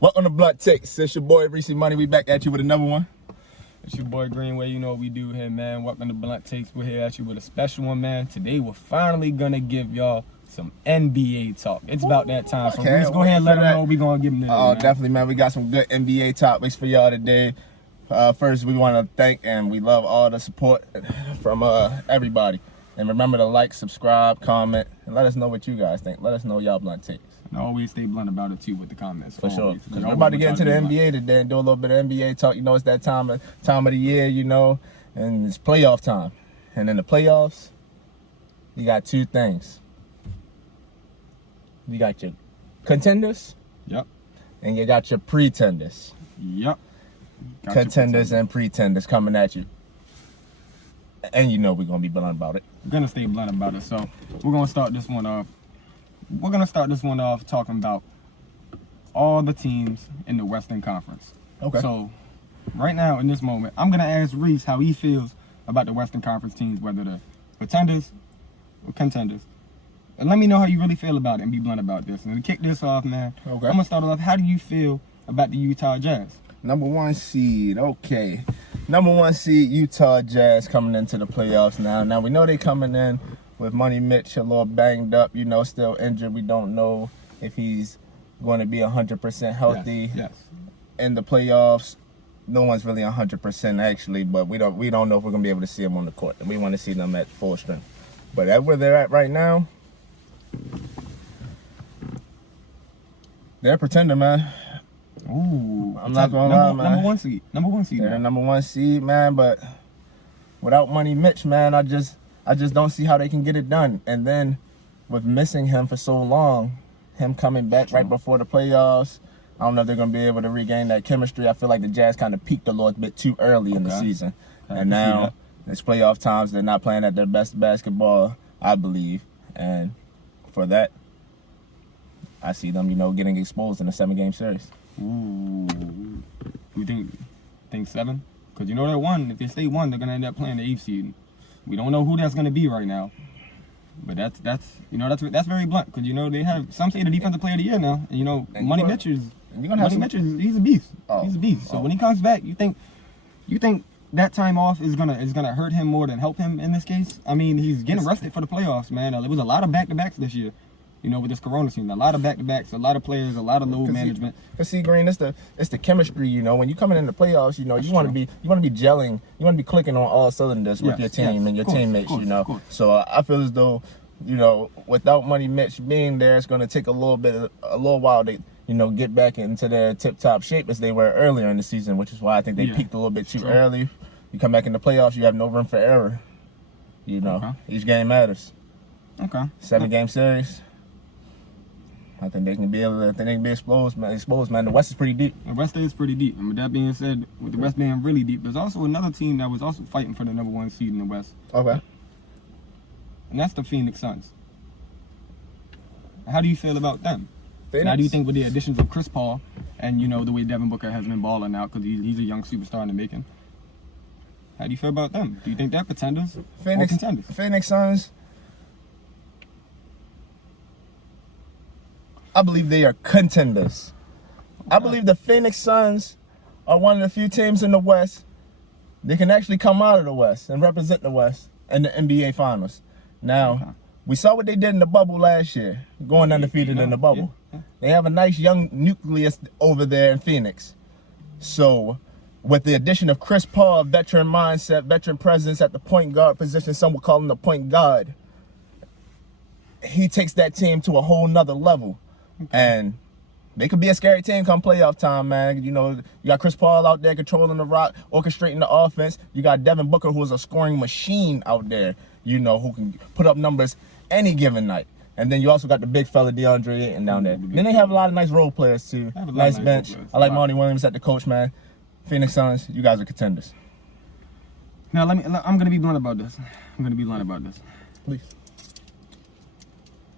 Welcome to Blunt Takes. It's your boy ReeceMoney. We back at you with another one. It's your boy Greenway. You know what we do here, man. Welcome to Blunt Takes. We're here at you with a special one, man. Today we're finally gonna give y'all some NBA talk. It's about that time. So Reece, go ahead and let them know we're gonna give them this. Oh, definitely, man. We got some good NBA topics for y'all today. First, we want to thank and we love all the support from everybody. And remember to like, subscribe, comment, and let us know what you guys think. Let us know y'all Blunt Takes. And always stay blunt about it too with the comments. For sure. Because we're about to get into the NBA today and do a little bit of NBA talk. You know, it's that time of the year, you know, and it's playoff time. And in the playoffs, you got two things. You got your contenders. Yep. And you got your pretenders. Yep. Contenders and pretenders coming at you. And you know we're going to be blunt about it. We're going to stay blunt about it. So we're going to start this one off. We're going to start this one off talking about all the teams in the Western Conference. Okay. So right now, in this moment, I'm going to ask Reece how he feels about the Western Conference teams, whether they're pretenders or contenders. And let me know how you really feel about it and be blunt about this. And to kick this off, man, okay. I'm going to start off. How do you feel about the Utah Jazz? Number one seed, okay. Number one seed, Utah Jazz coming into the playoffs now. Now, we know they coming in with Money Mitch a little banged up, you know, still injured. We don't know if he's going to be 100% healthy in the playoffs. No one's really 100% actually, but we don't know if we're going to be able to see him on the court. And we want to see them at full strength. But at where they're at right now, they're a pretender, man. Ooh, I'm not gonna lie, man. Number one seed. They're number one seed, man. But without Money Mitch, man, I just don't see how they can get it done. And then with missing him for so long, him coming back right before the playoffs, I don't know if they're gonna be able to regain that chemistry. I feel like the Jazz kind of peaked a little bit too early in the season, and now it's playoff times. They're not playing at their best basketball, I believe, and for that, I see them, you know, getting exposed in a 7-game series. Ooh, you think 7? Because you know they're 1. If they stay 1, they're gonna end up playing the 8th seed. We don't know who that's gonna be right now, but that's very blunt. Because you know they have some say the defensive player of the year now, and you know Money Mitch is he's a beast. He's a beast. So when he comes back, you think that time off is gonna hurt him more than help him in this case? I mean, he's getting rested for the playoffs, man. There was a lot of back-to-backs this year. You know, with this Corona season, a lot of back-to-backs, a lot of players, a lot of load management. See, Green, it's the chemistry. You know, when you coming in the playoffs, you know, you want to be gelling, you want to be clicking on all cylinders with your team and your teammates. You know, so I feel as though, you know, without Money Mitch being there, it's going to take a little while to, you know, get back into their tip-top shape as they were earlier in the season, which is why I think they peaked a little bit too early. You come back in the playoffs, you have no room for error. You know, each game matters. Okay. 7-game series. I think they can be exposed, man. The West is pretty deep. The West is pretty deep. And with that being said, with the West being really deep, there's also another team that was also fighting for the number 1 seed in the West. Okay. And that's the Phoenix Suns. How do you feel about them? Phoenix? Now, do you think with the additions of Chris Paul and, you know, the way Devin Booker has been balling out because he's a young superstar in the making, how do you feel about them? Do you think they're pretenders or contenders? Phoenix Suns, I believe they are contenders. I believe the Phoenix Suns are one of the few teams in the West that can actually come out of the West and represent the West in the NBA Finals. Now, we saw what they did in the bubble last year, going undefeated in the bubble. They have a nice young nucleus over there in Phoenix. So, with the addition of Chris Paul, veteran mindset, veteran presence at the point guard position, some would call him the point guard, he takes that team to a whole nother level. And they could be a scary team come playoff time, man. You know, you got Chris Paul out there controlling the rock, orchestrating the offense. You got Devin Booker, who is a scoring machine out there, you know, who can put up numbers any given night. And then you also got the big fella DeAndre Ayton down there. Then they have a lot of nice role players, too. Nice bench. I like Monty Williams at the coach, man. Phoenix Suns, you guys are contenders. Now, I'm going to be blunt about this. Please.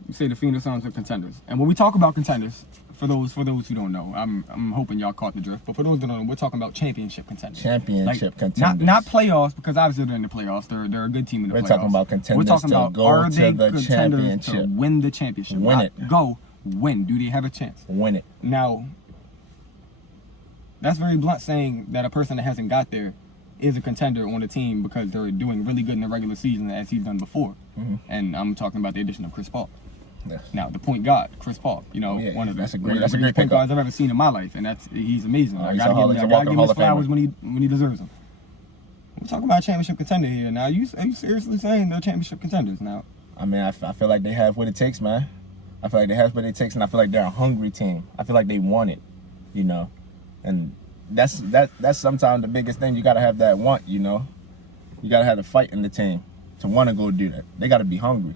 You say the Phoenix Suns are contenders. And when we talk about contenders, for those who don't know, I'm hoping y'all caught the drift. But for those that don't know, we're talking about championship contenders. Contenders. Not playoffs, because obviously they're in the playoffs. They're a good team in the playoffs. We're talking about contenders. We're talking about are they the contenders to win the championship? Win it. Go win. Do they have a chance? Win it. Now, that's very blunt saying that a person that hasn't got there is a contender on the team because they're doing really good in the regular season as he's done before. Mm-hmm. And I'm talking about the addition of Chris Paul. Yes. Now, the point guard, Chris Paul, one of the greatest point guards I've ever seen in my life, and he's amazing. I gotta give him his flowers when he deserves them. We're talking about a championship contender here. Now, are you seriously saying they're championship contenders now? I mean, I feel like they have what it takes, man. I feel like they have what it takes, and I feel like they're a hungry team. I feel like they want it, and that's sometimes the biggest thing. You gotta have that want, You gotta have the fight in the team to want to go do that. They gotta be hungry,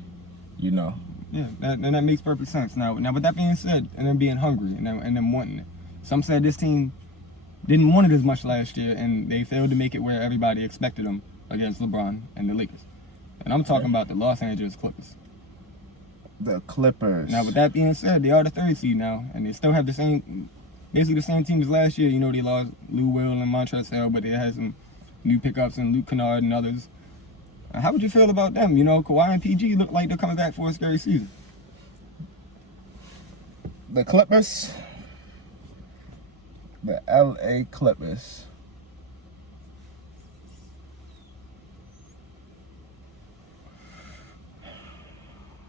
Yeah, that makes perfect sense. Now, with that being said, and them being hungry and them wanting it, some said this team didn't want it as much last year, and they failed to make it where everybody expected them against LeBron and the Lakers. And I'm talking about the Los Angeles Clippers. The Clippers. Now, with that being said, they are the 3rd seed now, and they still have basically the same team as last year. They lost Lou Will and Montrezl Harrell, but they had some new pickups in Luke Kennard and others. How would you feel about them? Kawhi and PG look like they're coming back for a scary season. The Clippers. The LA Clippers.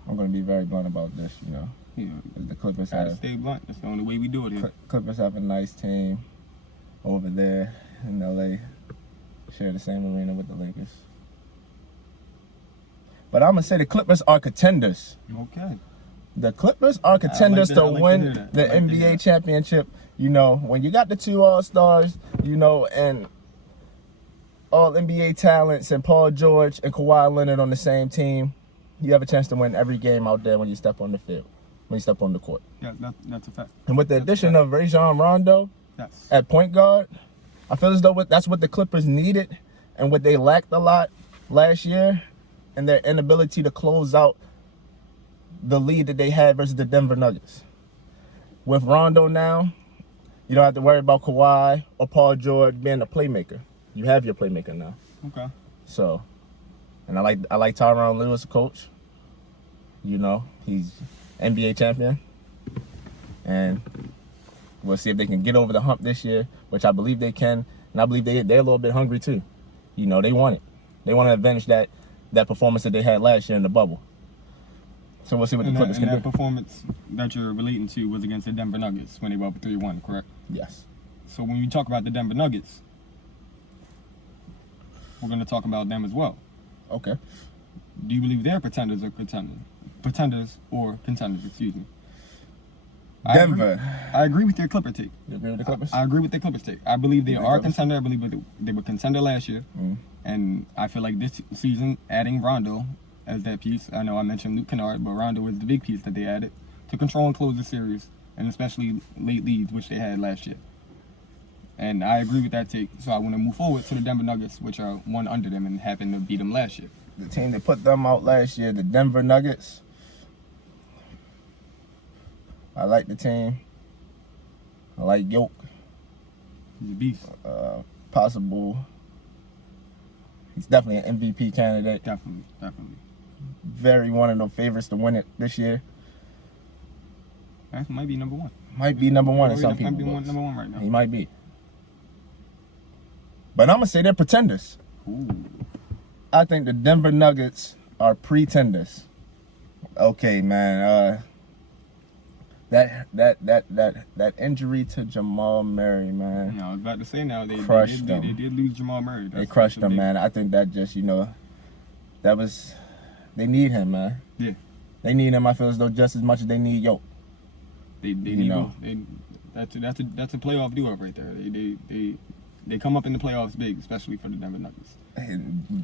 I'm going to be very blunt about this, Yeah. The Clippers Gotta have... stay blunt. That's the only way we do it here. Clippers have a nice team over there in LA. Share the same arena with the Lakers. But I'm going to say the Clippers are contenders. Okay. The Clippers are contenders to win the NBA championship. When you got the 2 All-Stars, and all NBA talents and Paul George and Kawhi Leonard on the same team, you have a chance to win every game out there when you step on the field, when you step on the court. Yeah, that's a fact. And with the addition of Rajon Rondo at point guard, I feel as though that's what the Clippers needed and what they lacked a lot last year, and their inability to close out the lead that they had versus the Denver Nuggets. With Rondo now, you don't have to worry about Kawhi or Paul George being a playmaker. You have your playmaker now. Okay. So, and I like Tyronn Lue as a coach. He's NBA champion. And we'll see if they can get over the hump this year, which I believe they can. And I believe they're a little bit hungry too. They want it. They want to avenge that performance that they had last year in the bubble. So we'll see what the Clippers can do. And that performance that you're relating to was against the Denver Nuggets when they were up 3-1, correct? Yes. So when you talk about the Denver Nuggets, we're going to talk about them as well. Okay. Do you believe they're pretenders or contenders? Pretenders or contenders, excuse me. Denver. I agree with your Clipper take. You agree with the Clippers? I agree with the Clippers take. I believe they are a contender. I believe they were contender last year. Mm. And I feel like this season, adding Rondo as that piece, I know I mentioned Luke Kennard, but Rondo was the big piece that they added to control and close the series, and especially late leads, which they had last year. And I agree with that take. So I want to move forward to the Denver Nuggets, which are one under them and happened to beat them last year. The team that put them out last year, the Denver Nuggets. I like the team. I like Yoke. He's a beast. Possible. He's definitely an MVP candidate. Definitely. Very one of the favorites to win it this year. That might be number one. Might be number one in some people's books. Might be number one right now. He might be. But I'm going to say they're pretenders. Ooh. I think the Denver Nuggets are pretenders. Okay, man. That injury to Jamal Murray, man. Yeah, I was about to say now they did lose Jamal Murray. They crushed him, man. I think that just they need him, man. Yeah. They need him. I feel as though just as much as they need Yoke. They need both. That's a playoff duo right there. They come up in the playoffs big, especially for the Denver Nuggets.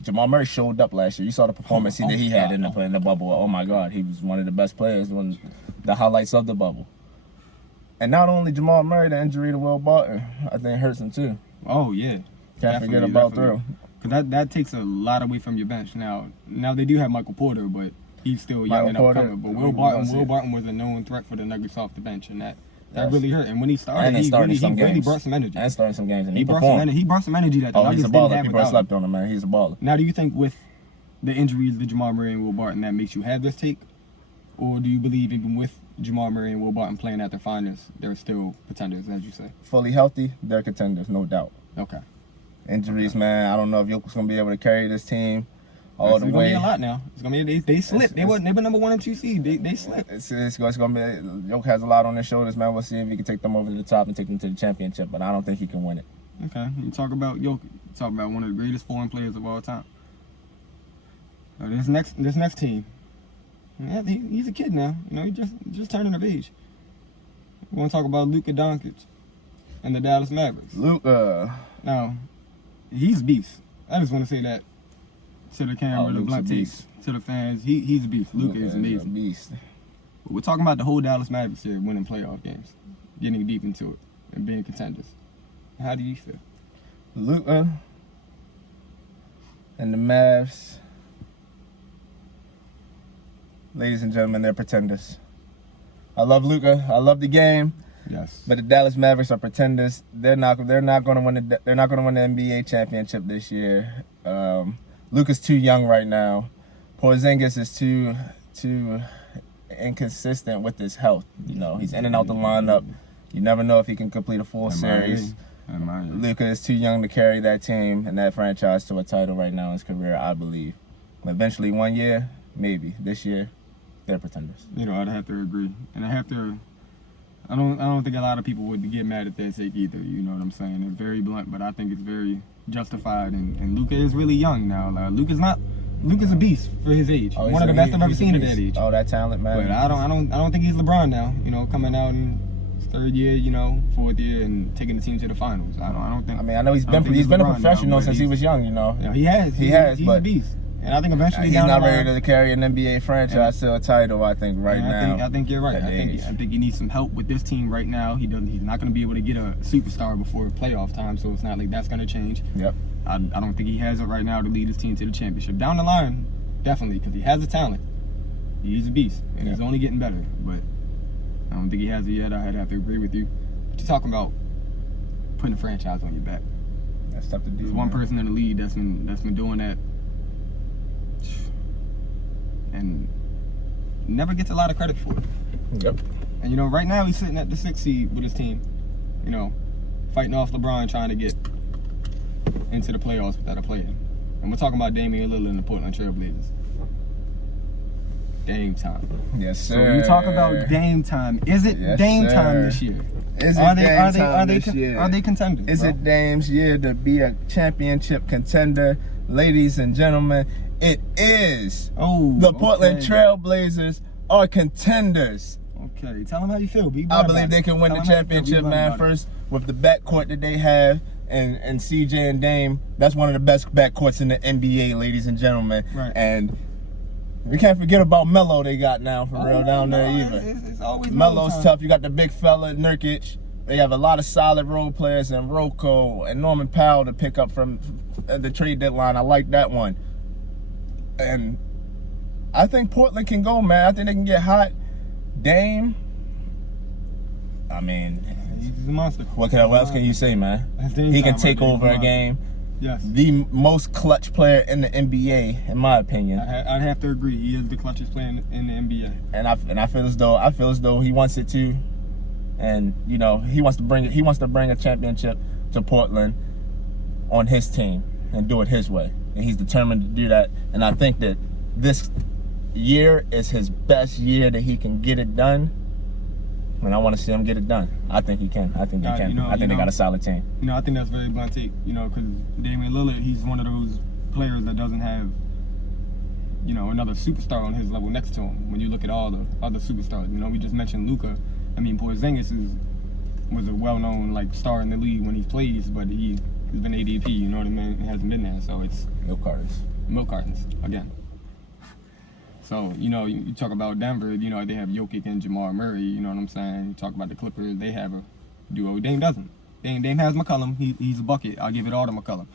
Jamal Murray showed up last year. You saw the performance that he had in the bubble. Oh my God, he was one of the best players. One of the highlights of the bubble. And not only Jamal Murray, the injury to Will Barton, I think hurts him too. Oh yeah, can't forget about through. Because that takes a lot away from your bench. Now they do have Michael Porter, but he's still young and upcoming. But Will Barton was a known threat for the Nuggets off the bench, and that really hurt. And when he started, he really brought some energy. And starting some games, and he brought some energy that the Nuggets didn't have. People slept on him, man. He's a baller. Now, do you think with the injuries to Jamal Murray and Will Barton that makes you have this take, or do you believe even with Jamal Murray and Will Barton playing at their finest, they're still contenders, as you say. Fully healthy, they're contenders, no doubt. Okay. Injuries, man. I don't know if Jokic's gonna be able to carry this team all the way. It's gonna be a lot now. It's gonna be they slipped. They were number 1 and 2 seed. They slipped. It's gonna be. Jokic has a lot on his shoulders, man. We'll see if he can take them over to the top and take them to the championship. But I don't think he can win it. Okay. You talk about Jokic. You talk about one of the greatest foreign players of all time. This next team. Yeah, he's a kid now. You know, he just turning of age. We want to talk about Luka Doncic and the Dallas Mavericks. Luka. Now, he's a beast. I just want to say that to the camera, the blunt takes, to the fans. He's a beast. Luka is amazing. A beast. But we're talking about the whole Dallas Mavericks here winning playoff games, getting deep into it, and being contenders. How do you feel? Luka and the Mavs. Ladies and gentlemen, they're pretenders. I love Luka. I love the game. Yes. But the Dallas Mavericks are pretenders. They're not going to win the NBA championship this year. Luka's too young right now. Porzingis is too inconsistent with his health. You know, he's in and out the lineup. You never know if he can complete a full series. Luka is too young to carry that team and that franchise to a title right now in his career, I believe. Eventually, one year, maybe. This year, they're pretenders. You know, I'd have to agree, and I don't think a lot of people would get mad at that take either. You know what I'm saying? It's very blunt, but I think it's very justified. And Luka is really young now. Luka's a beast for his age. Oh, one of the best I've ever seen at that age. Oh, that talent, man. But I don't think he's LeBron now. You know, coming out in his 3rd year, you know, 4th year, and taking the team to the finals. I don't think. I mean, I know he's been a professional since he was young. You know. Yeah, he has. He's a beast. And I think eventually he's not ready to carry an NBA franchise to a title. I think now. I think you're right. I think he needs some help with this team right now. He's not going to be able to get a superstar before playoff time, so it's not like that's going to change. Yep. I don't think he has it right now to lead his team to the championship. Down the line, definitely, because he has the talent. He's a beast, and he's only getting better. But I don't think he has it yet. I'd have to agree with you. But you're talking about putting a franchise on your back. That's tough to do. There's one person in the league that's been doing that. And never gets a lot of credit for it. Yep. And you know, right now he's sitting at the 6th seed with his team. You know, fighting off LeBron, trying to get into the playoffs without a play-in. And we're talking about Damian Lillard and the Portland Trailblazers. Dame time. Yes, sir. So when you talk about Dame time, is it Dame time this year? Is it Dame time this year? Are they contenders? Is it Dame's year to be a championship contender? Ladies and gentlemen, it is. The Portland Trailblazers are contenders. Okay, tell them how you feel. I believe they can win the championship, man. First, with the backcourt that they have, and CJ and Dame, that's one of the best backcourts in the NBA, ladies and gentlemen. Right. And we can't forget about Melo they got now, for real, down there either. It's always Melo's tough. You got the big fella, Nurkic. They have a lot of solid role players, and Rocco and Norman Powell to pick up from the trade deadline. I like that one. And I think Portland can go, man. I think they can get hot. Dame, I mean, he's a monster. What else can you say, man? He can take over a game. Yes. The most clutch player in the NBA, in my opinion. I'd have to agree. He is the clutchest player in the NBA. And I feel as though he wants it too. And you know, he wants to bring a championship to Portland on his team and do it his way. And he's determined to do that. And I think that this year is his best year that he can get it done. And I want to see him get it done. I think he can. I think they can. I think they got a solid team. You know, I think that's very blunt take. You know, because Damian Lillard, he's one of those players that doesn't have, you know, another superstar on his level next to him. When you look at all the other superstars, you know, we just mentioned Luka. I mean, Porzingis was a well-known star in the league when he plays, but he's been ADP. You know what I mean? He hasn't been there, so it's milk cartons again. So, you know, you talk about Denver, you know, they have Jokic and Jamal Murray, you know what I'm saying? You talk about the Clippers, they have a duo. Dame doesn't. Dame has McCollum. He's a bucket. I'll give it all to McCollum.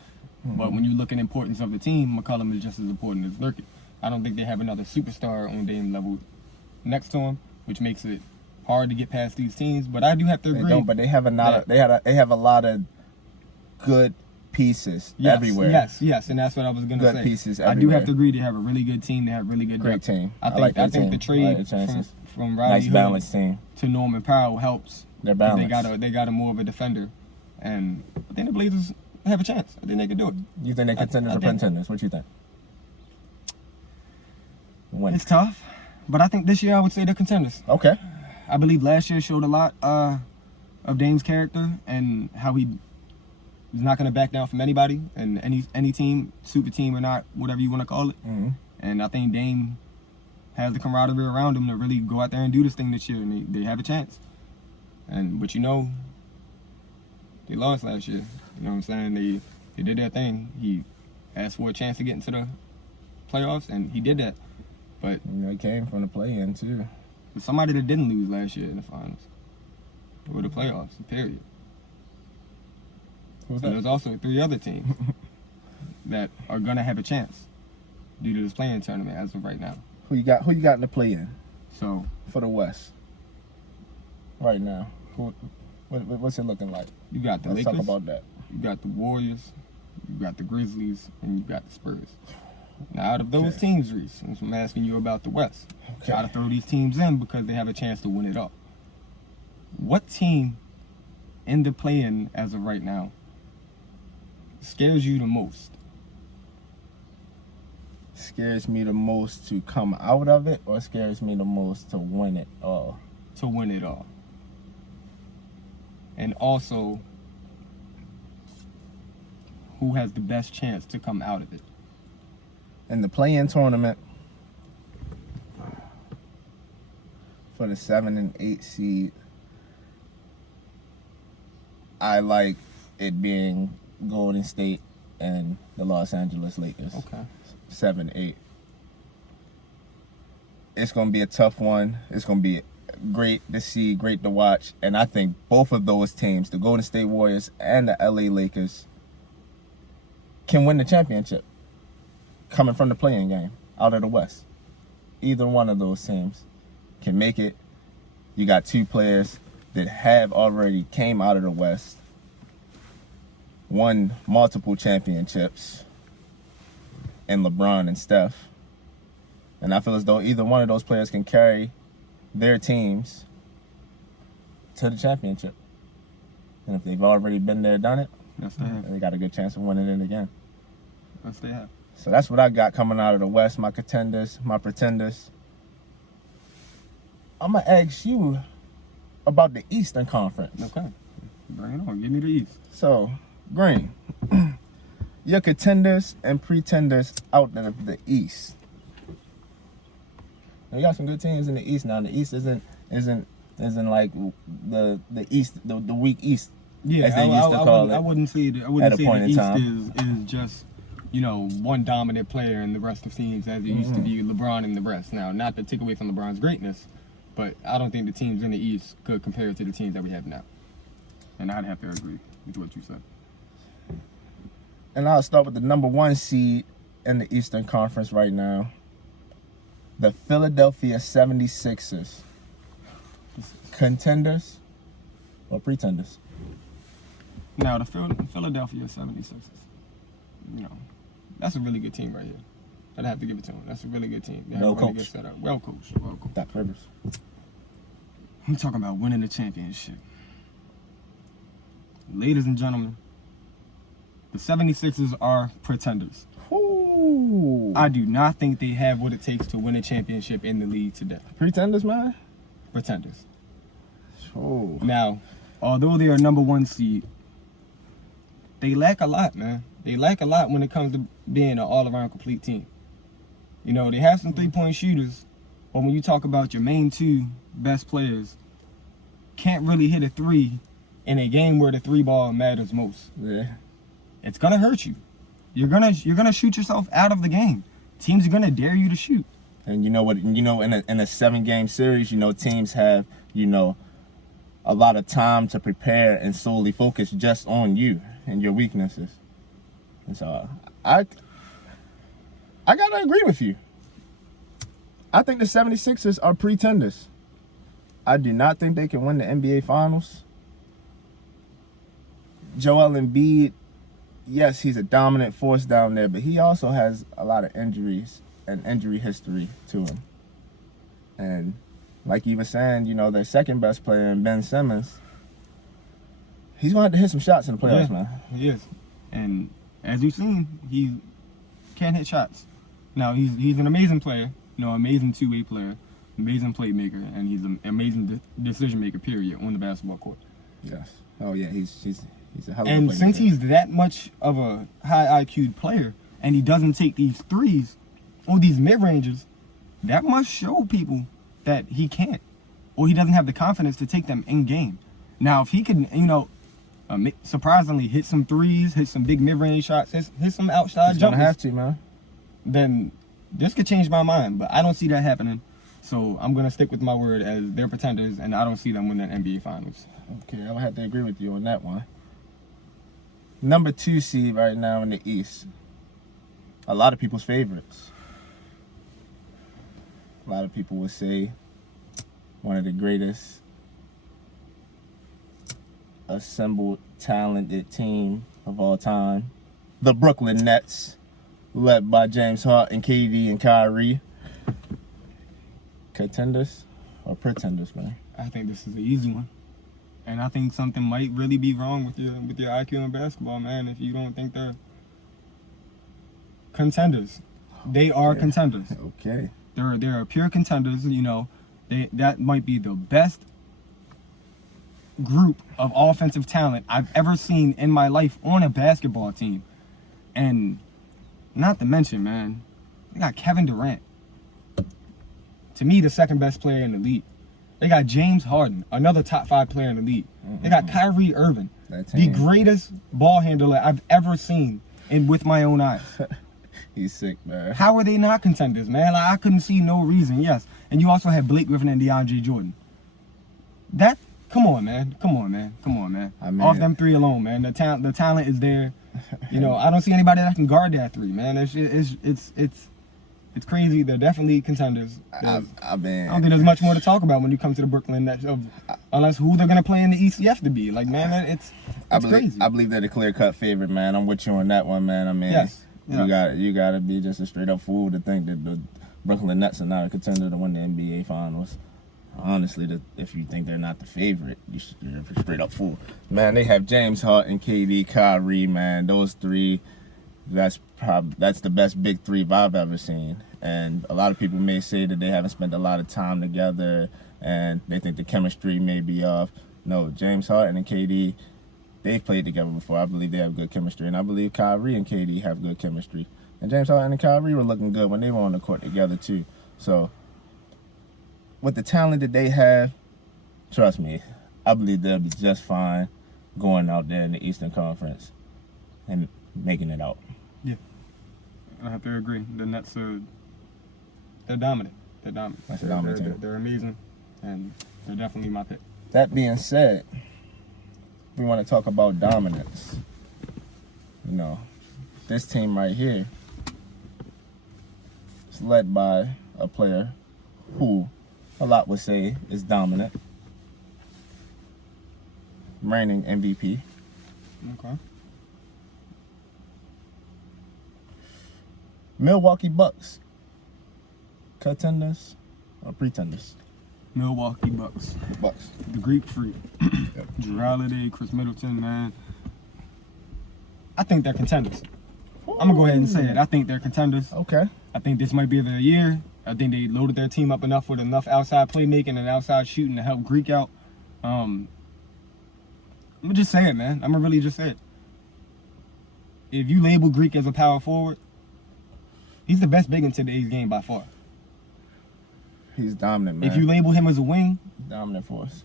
Mm-hmm. But when you look at the importance of the team, McCollum is just as important as Nurkic. I don't think they have another superstar on Dame level next to him, which makes it hard to get past these teams. But I do have to agree. They don't, but they have a lot of good pieces everywhere. Yes, and that's what I was gonna say. Good pieces everywhere. I do have to agree. They have a really good team. They have a really good great team. I think the trade from Rodney Nice Hood balanced team. to Norman Powell helps. They're 'Cause balanced. They got a more of a defender, and I think the Blazers have a chance. I think they can do it. You think they're contenders or pretenders? What you think? When? It's tough, but I think this year I would say they're contenders. Okay. I believe last year showed a lot of Dame's character and how he was not going to back down from anybody and any team, super team or not, whatever you want to call it. Mm-hmm. And I think Dame has the camaraderie around him to really go out there and do this thing this year, and they have a chance. But they lost last year. You know what I'm saying? They did their thing. He asked for a chance to get into the playoffs, and he did that. But He came from the play-in too. somebody that didn't lose last year in the finals or the playoffs, period. Who's And that? there's also 3 other teams that are gonna have a chance due to this play-in tournament as of right now. Who you got in the play-in So for the West right now? What's it looking like? you got the Let's Lakers, talk about that. you got the Warriors, you got the Grizzlies, and you got the Spurs. Now, out of those Okay. teams, Reece, I'm asking you about the West. Okay. Got to throw these teams in because they have a chance to win it all. What team in the play-in as of right now scares you the most? Scares me the most to come out of it, or scares me the most to win it all? To win it all. And also, who has the best chance to come out of it? In the play-in tournament, for the 7 and 8 seed, I like it being Golden State and the Los Angeles Lakers. Okay. 7-8. It's going to be a tough one. It's going to be great to see, great to watch. And I think both of those teams, the Golden State Warriors and the LA Lakers, can win the championship coming from the play-in game out of the West. Either one of those teams can make it. You got 2 players that have already came out of the West, won multiple championships, and LeBron and Steph. And I feel as though either one of those players can carry their teams to the championship. And if they've already been there, done it, Yes, they have. they got a good chance of winning it again. Yes, they have. So that's what I got coming out of the West, my contenders, my pretenders. I'm going to ask you about the Eastern Conference. Okay. Bring it on. Give me the East. So, Green, your contenders and pretenders out of the East. Now, you got some good teams in the East now. The East isn't like the East, the weak East, Yeah, as they used to call I it. wouldn't say that. I at wouldn't a say point the in East time. is just one dominant player and the rest of teams as it used to be LeBron and the rest. Now, not to take away from LeBron's greatness, but I don't think the teams in the East could compare to the teams that we have now. And I'd have to agree with what you said. And I'll start with the number 1 seed in the Eastern Conference right now, the Philadelphia 76ers. Contenders or pretenders? Now, the Philadelphia 76ers, that's a really good team right here. I'd have to give it to them. That's a really good team. They have Well a really coached. good setup. Well coached. Well coached. Doc Rivers. I'm talking about winning the championship. Ladies and gentlemen, the 76ers are pretenders. Ooh. I do not think they have what it takes to win a championship in the league today. Pretenders, man? Pretenders. Oh. Now, although they are number 1 seed, they lack a lot, man. They lack a lot when it comes to being an all-around complete team. They have some three-point shooters, but when you talk about your main 2 best players, can't really hit a 3 in a game where the 3 ball matters most. Yeah. It's gonna hurt you. You're gonna shoot yourself out of the game. Teams are gonna dare you to shoot. And you know what? In a 7-game series, teams have a lot of time to prepare and solely focus just on you and your weaknesses. And so I gotta agree with you. I think the 76ers are pretenders. I do not think they can win the NBA Finals. Joel Embiid, yes, he's a dominant force down there, but he also has a lot of injuries and injury history to him. And like you were saying, you know, their second best player, Ben Simmons, he's going to have to hit some shots in the playoffs, man. He is. And as you've seen, he can't hit shots. Now, he's an amazing player, amazing two-way player, amazing playmaker, and he's an amazing decision maker, period, on the basketball court. Yes. Oh, yeah, he's a hell of a And playmaker. since he's that much of a high IQ player, and he doesn't take these threes or these mid-ranges, that must show people that he can't, or he doesn't have the confidence to take them in game. Now, if he can, surprisingly hit some threes, hit some big mid-range shots, hit some outside He's gonna jumpers, have to, man. then this could change my mind. But I don't see that happening. So I'm gonna stick with my word as they're pretenders, and I don't see them winning NBA Finals. Okay, I would have to agree with you on that one. Number 2 seed right now in the East. A lot of people's favorites. A lot of people would say one of the greatest assembled, talented team of all time. The Brooklyn Nets, led by James Harden, KD, and Kyrie. Contenders or pretenders, man? I think this is an easy one. And I think something might really be wrong with your IQ in basketball, man, if you don't think they're contenders. They are contenders. Okay. They're pure contenders, that might be the best group of offensive talent I've ever seen in my life on a basketball team. And not to mention, man, they got Kevin Durant. To me, the second best player in the league. They got James Harden, another top 5 player in the league. They got Kyrie Irving, the greatest ball handler I've ever seen with my own eyes. He's sick, man. How are they not contenders, man? I couldn't see no reason, yes. And you also have Blake Griffin and DeAndre Jordan. Come on, man. Off them 3 alone, man. The talent is there. I don't see anybody that can guard that 3, man. It's crazy. They're definitely contenders. I don't think there's much more to talk about when you come to the Brooklyn Nets, unless who they're gonna play in the East. You have to be like, man, it's crazy. I believe they're the clear-cut favorite, man. I'm with you on that one, man. I mean, yes. You gotta be just a straight-up fool to think that the Brooklyn Nets are not a contender to win the NBA Finals. Honestly, if you think they're not the favorite, you're a straight-up fool. Man, they have James Harden, KD, Kyrie, man. Those 3. That's the best big 3 I've ever seen. And a lot of people may say that they haven't spent a lot of time together and they think the chemistry may be off. No, James Harden and KD, they've played together before. I believe they have good chemistry. And I believe Kyrie and KD have good chemistry. And James Harden and Kyrie were looking good when they were on the court together too. So with the talent that they have, trust me, I believe they'll be just fine going out there in the Eastern Conference and making it out. Yeah, I have to agree. The Nets they're dominant. They're dominant. That's a dominant team. They're amazing, and they're definitely my pick. That being said, we want to talk about dominance. This team right here is led by a player who a lot would say is dominant. Reigning MVP. Okay. Milwaukee Bucks. Contenders or pretenders? Milwaukee Bucks. Bucks. The Greek Freak. Drew Holiday, Chris Middleton, man. I think they're contenders. I'm going to go ahead and say it. I think they're contenders. Okay. I think this might be their year. I think they loaded their team up enough with enough outside playmaking and outside shooting to help Greek out. I'm going to just say it, man. I'm going to really just say it. If you label Greek as a power forward, he's the best big in today's game by far. He's dominant, man. If you label him as a wing, dominant force.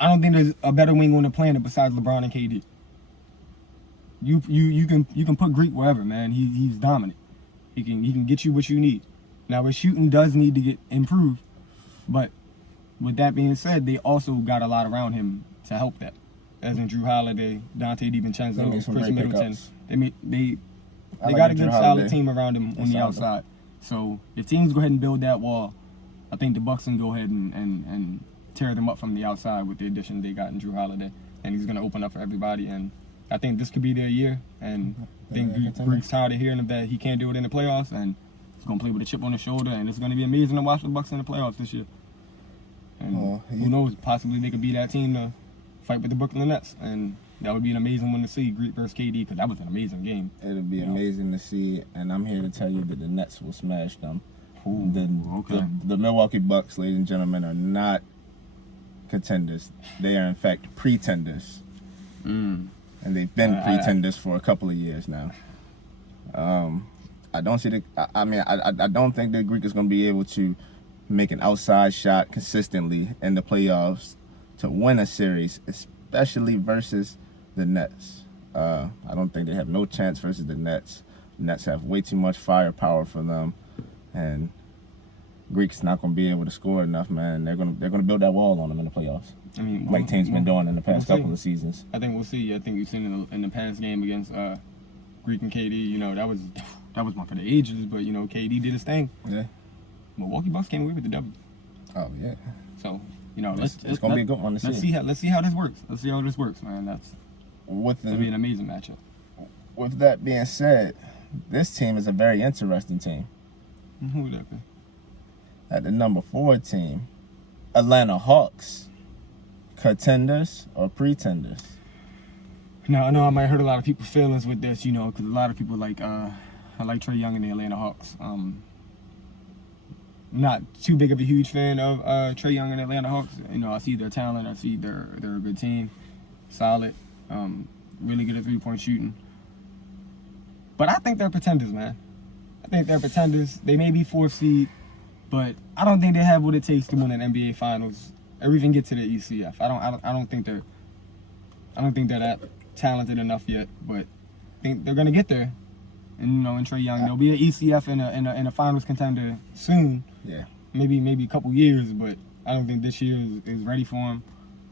I don't think there's a better wing on the planet besides LeBron and KD. You can put Greek wherever, man. He's dominant. He can get you what you need. Now his shooting does need to get improved, but with that being said, they also got a lot around him to help that. As in Drew Holiday, Dante DiVincenzo, Chris Middleton. They got a good solid team around him on the outside. So if teams go ahead and build that wall, I think the Bucks can go ahead and tear them up from the outside with the addition they got in Drew Holiday. And he's going to open up for everybody. And I think this could be their year. And I think Greek's tired of hearing that he can't do it in the playoffs. And he's going to play with a chip on his shoulder. And it's going to be amazing to watch the Bucks in the playoffs this year. And who knows, possibly they could be that team to fight with the Brooklyn Nets. And that would be an amazing one to see, Greek versus KD, because that was an amazing game. It would be amazing to see, and I'm here to tell you that the Nets will smash them. Ooh, The Milwaukee Bucks, ladies and gentlemen, are not contenders. They are, in fact, pretenders. And they've been pretenders for a couple of years now. I don't see I don't think the Greek is going to be able to make an outside shot consistently in the playoffs to win a series, especially versus the Nets. I don't think they have no chance versus the Nets. The Nets have way too much firepower for them, and Greek's not going to be able to score enough, man. They're going to build that wall on them in the playoffs. I mean, like teams been doing in the past couple of seasons. I think we'll see. I think we've seen in the past game against Greek and KD. You know, that was one for the ages, but you know, KD did his thing. Yeah. Milwaukee Bucks came away with the W. Oh yeah. So you know, it's gonna be a good one to see. Let's see how this works. Let's see how this works, man. It'll be an amazing matchup. With that being said, this team is a very interesting team. Who would that be? At the number 4 team, Atlanta Hawks. Contenders or pretenders? Now, I know I might hurt a lot of people's feelings with this, you know, because a lot of people I like Trae Young and the Atlanta Hawks. Not too big of a huge fan of Trae Young and the Atlanta Hawks. You know, I see their talent. I see they're a good team, solid, really good at 3-point shooting. But I think they're pretenders, man. I think they're pretenders. They may be 4th seed, but I don't think they have what it takes to win an NBA Finals or even get to the ECF. I don't think they're that talented enough yet, but I think they're gonna get there. And you know, in Trae Young, they'll be an ECF in a Finals contender soon. Yeah. Maybe a couple years, but I don't think this year is ready for him.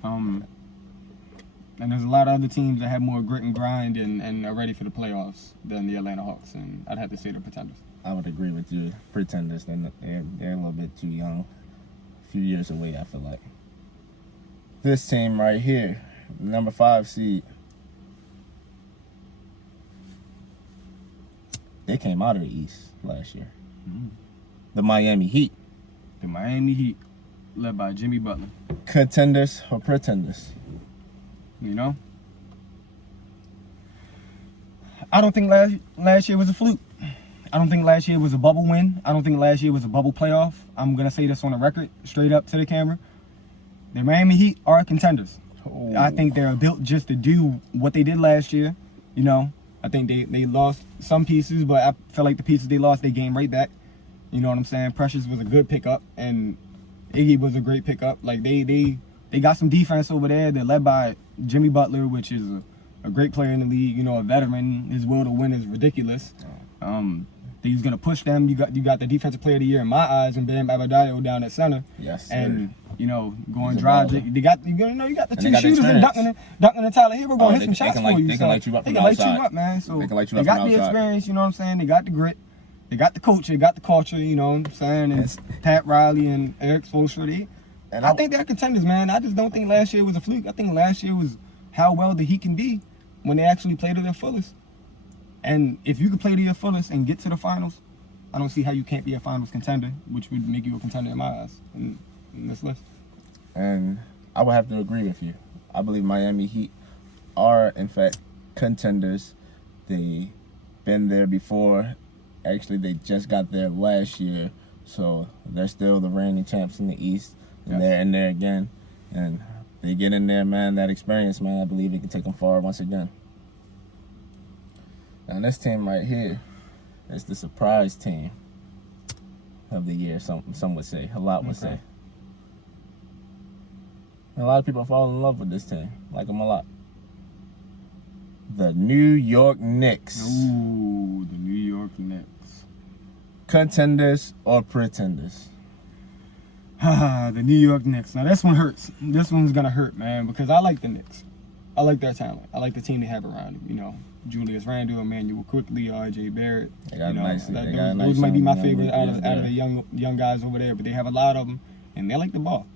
And there's a lot of other teams that have more grit and grind and are ready for the playoffs than the Atlanta Hawks, and I'd have to say they're pretenders. I would agree with you. Pretenders, they're a little bit too young. A few years away, I feel like. This team right here, number 5 seed, they came out of the East last year. The Miami Heat. The Miami Heat, led by Jimmy Butler. Contenders or pretenders? You know? I don't think last year was a fluke. I don't think last year was a bubble win. I don't think last year was a bubble playoff. I'm going to say this on the record, straight up to the camera. The Miami Heat are contenders. Oh. I think they're built just to do what they did last year. You know, I think they lost some pieces, but I feel like the pieces they lost, they gained right back. You know what I'm saying? Precious was a good pickup, and Iggy was a great pickup. Like, they got some defense over there. They're led by Jimmy Butler, which is a great player in the league. You know, a veteran. His will to win is ridiculous. He's gonna push them. You got the defensive player of the year in my eyes, and Bam Adebayo down at center. Yes, sir. And you know, going drive. You got the 2 shooters and dunking and Tyler Hero going to hit some shots for you. They can light you up They from can light you outside. up, man. So They can light you they up got from the outside. experience. You know what I'm saying? They got the grit. They got the coach. They got the culture. You know what I'm saying? And Pat Riley and Eric Spoelstra. I think they're contenders, man. I just don't think last year was a fluke. I think last year was how well the Heat can be when they actually play to their fullest. And if you can play to your fullest and get to the finals, I don't see how you can't be a finals contender, which would make you a contender in my eyes in this list. And I would have to agree with you. I believe Miami Heat are, in fact, contenders. They've been there before. Actually, they just got there last year. So they're still the reigning champs in the East. And they're in there again. And they get in there, man, that experience, man, I believe it can take them far once again. Now, this team right here is the surprise team of the year, some would say. A lot would say. And a lot of people fall in love with this team. Like them a lot. The New York Knicks. Ooh, the New York Knicks. Contenders or pretenders? The New York Knicks. Now, this one hurts. This one's going to hurt, man, because I like the Knicks. I like their talent. I like the team they have around them. You know, Julius Randle, Emmanuel Quickly, R.J. Barrett. Those might be my favorite out of the young guys over there, but they have a lot of them, and they like the ball.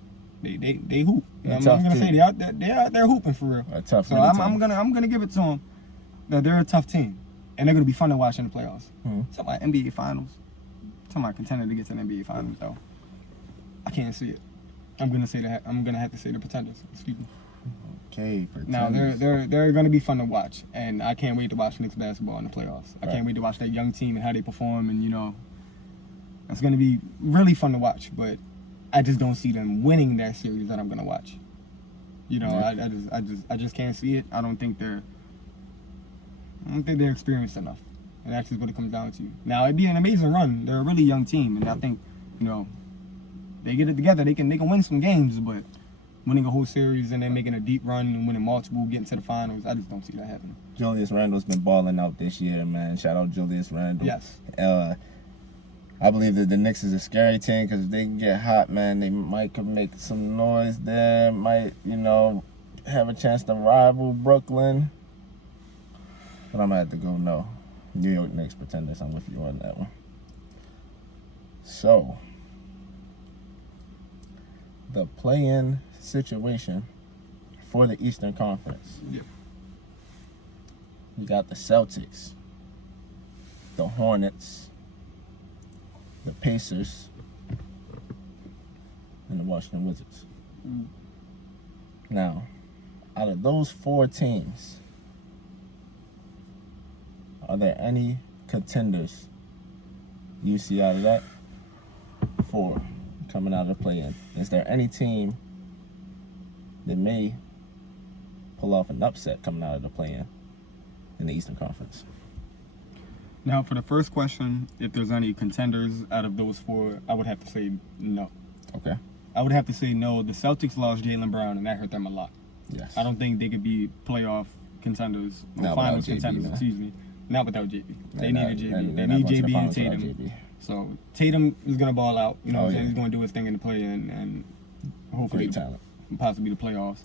They hoop. I'm gonna say they're out there hooping for real. So I'm gonna give it to them. They're a tough team, and they're gonna be fun to watch in the playoffs. Talking about NBA Finals. Talking about contender to get to the NBA Finals though. I can't see it. I'm gonna have to say the Pretenders. Excuse me. Okay, Now Pretenders. they're gonna be fun to watch, and I can't wait to watch Knicks basketball in the playoffs. I Right. can't wait to watch that young team and how they perform, and it's gonna be really fun to watch. But I just don't see them winning that series that I'm gonna watch. Yeah. I just can't see it. I don't think they're experienced enough. And that's just what it comes down to. Now it'd be an amazing run. They're a really young team, and I think they get it together. They can win some games, but winning a whole series and then making a deep run and winning multiple, getting to the finals, I just don't see that happening. Julius Randle's been balling out this year, man. Shout out Julius Randle. Yes. I believe that the Knicks is a scary team because if they can get hot, man, they might could make some noise there. Might, have a chance to rival Brooklyn. But I'm going to have to go no. New York Knicks Pretenders. I'm with you on that one. So, the play-in situation for the Eastern Conference. Yeah. You got the Celtics, the Hornets, the Pacers, and the Washington Wizards. Mm. Now, out of those 4 teams, are there any contenders you see out of that 4 coming out of the play-in? Is there any team that may pull off an upset coming out of the play-in in the Eastern Conference? Now, for the first question, if there's any contenders out of those 4, I would have to say no. Okay. I would have to say no. The Celtics lost Jaylen Brown, and that hurt them a lot. Yes. I don't think they could be playoff contenders, or Not finals without JB, contenders, man. excuse me. Not without JB. They They're needed not- JB. they're They not need going to the JB and finals without Tatum. JB. So Tatum is going to ball out. You know what I'm saying? yeah. He's going to do his thing in the play-in and hopefully Great talent. possibly the playoffs.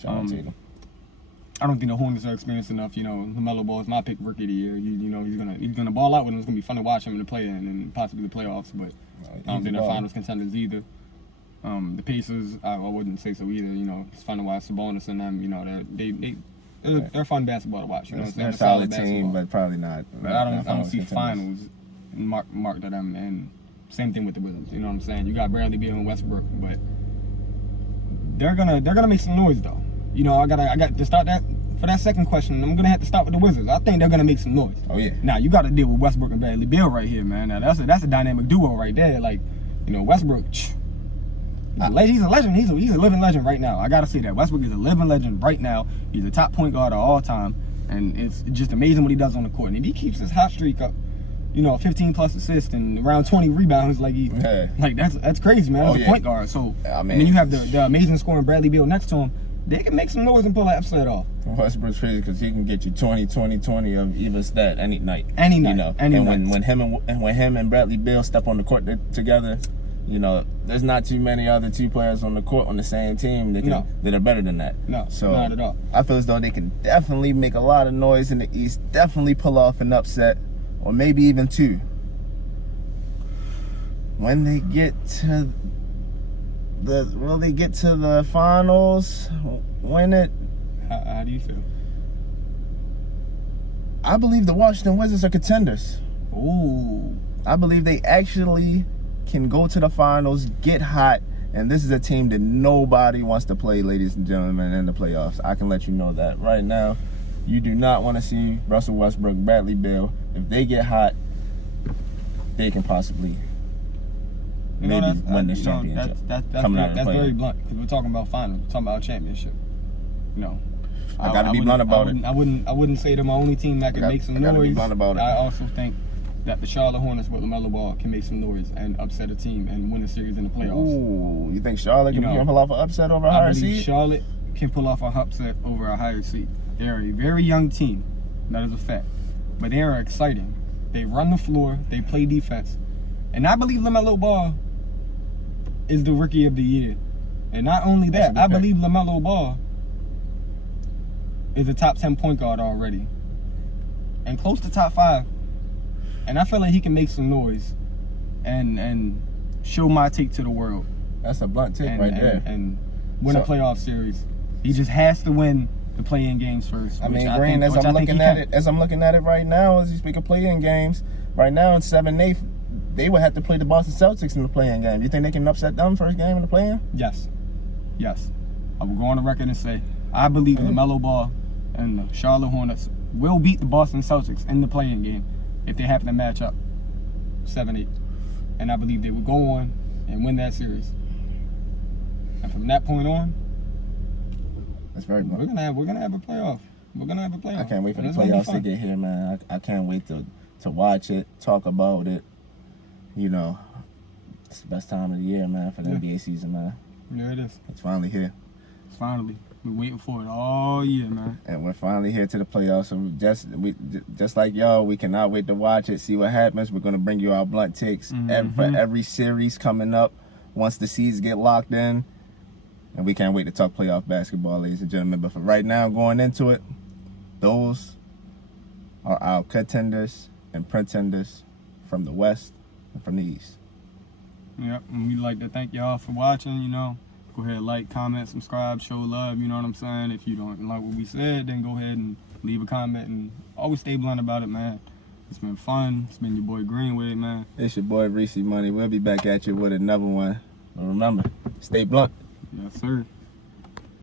Shout out Tatum. I don't think the Hornets are experienced enough. LaMelo Ball is my pick rookie of the year. He's gonna ball out with him. It's gonna be fun to watch him in the play-in and possibly the playoffs. But I don't think they're finals contenders either. The Pacers, I wouldn't say so either. It's fun to watch Sabonis and them. They're fun basketball to watch. You know what I'm saying? They're a solid team, but probably not. But I don't see contenders. finals marked to them. And same thing with the Wizards. You know what I'm saying? You got Bradley Beal and Westbrook, but they're gonna make some noise though. I got to start that for that second question. I'm gonna have to start with the Wizards. I think they're gonna make some noise. Oh yeah. Now you got to deal with Westbrook and Bradley Beal right here, man. Now that's a dynamic duo right there. Like, Westbrook, he's a legend. He's a living legend right now. I gotta say that Westbrook is a living legend right now. He's a top point guard of all time, and it's just amazing what he does on the court. And if he keeps his hot streak up, 15 plus assists and around 20 rebounds, like that's crazy, man. As a point guard. So and then you have the amazing scoring Bradley Beal next to him. They can make some noise and pull that upset off. Westbrook's crazy because he can get you 20 of either stat any night. Any night. When him and Bradley Beal step on the court together, there's not too many other 2 players on the court on the same team that are better than that. No, so not at all. I feel as though they can definitely make a lot of noise in the East. Definitely pull off an upset, or maybe even 2. When they get to the finals, win it? How do you feel? I believe the Washington Wizards are contenders. Ooh. I believe they actually can go to the finals, get hot, and this is a team that nobody wants to play, ladies and gentlemen, in the playoffs. I can let you know that right now. You do not want to see Russell Westbrook, Bradley Beal. If they get hot, they can possibly win this championship. That's very blunt because we're talking about finals. We're talking about a championship. I gotta be blunt about it. I wouldn't say they're my only team that can make some noise. I gotta be blunt about it. I also think that the Charlotte Hornets with LaMelo Ball can make some noise and upset a team and win a series in the playoffs. Ooh, you think Charlotte can pull off an upset over a higher seed? Charlotte can pull off an upset over a higher seed. They're a very young team. That is a fact. But they are exciting. They run the floor. They play defense. And I believe LaMelo Ball is the rookie of the year. And not only that, I believe LaMelo Ball is a top 10 point guard already. And close to top 5. And I feel like he can make some noise and show my take to the world. That's a blunt take right there. And win a playoff series. He just has to win the play-in games first. I mean, Green, as I'm looking at it right now, as you speak of play-in games, right now in 7-8, they would have to play the Boston Celtics in the play-in game. You think they can upset them first game in the play-in? Yes. yes, I will go on the record and say I believe LaMelo Ball and the Charlotte Hornets will beat the Boston Celtics in the play-in game if they happen to match up 7-8. And I believe they will go on and win that series. And from that point on, That's very good. we're gonna have a playoff. We're gonna have a playoff. I can't wait for the And it's gonna be playoffs to fun. get here, man. I can't wait to watch it, talk about it. You know, it's the best time of the year, man, for the Yeah. NBA season, man. There it is. It's finally here. Finally, we're waiting for it all year, man. And we're finally here to the playoffs. So just like y'all, we cannot wait to watch it, see what happens. We're gonna bring you our blunt takes for every series coming up once the seeds get locked in. And we can't wait to talk playoff basketball, ladies and gentlemen. But for right now, going into it, those are our contenders and pretenders from the West and from the East. Yep, and we'd like to thank y'all for watching, Go ahead, like, comment, subscribe, show love, you know what I'm saying? If you don't like what we said, then go ahead and leave a comment and always stay blunt about it, man. It's been fun. It's been your boy Greenway, man. It's your boy ReeceMoney. We'll be back at you with another one. But remember, stay blunt. Yes, sir.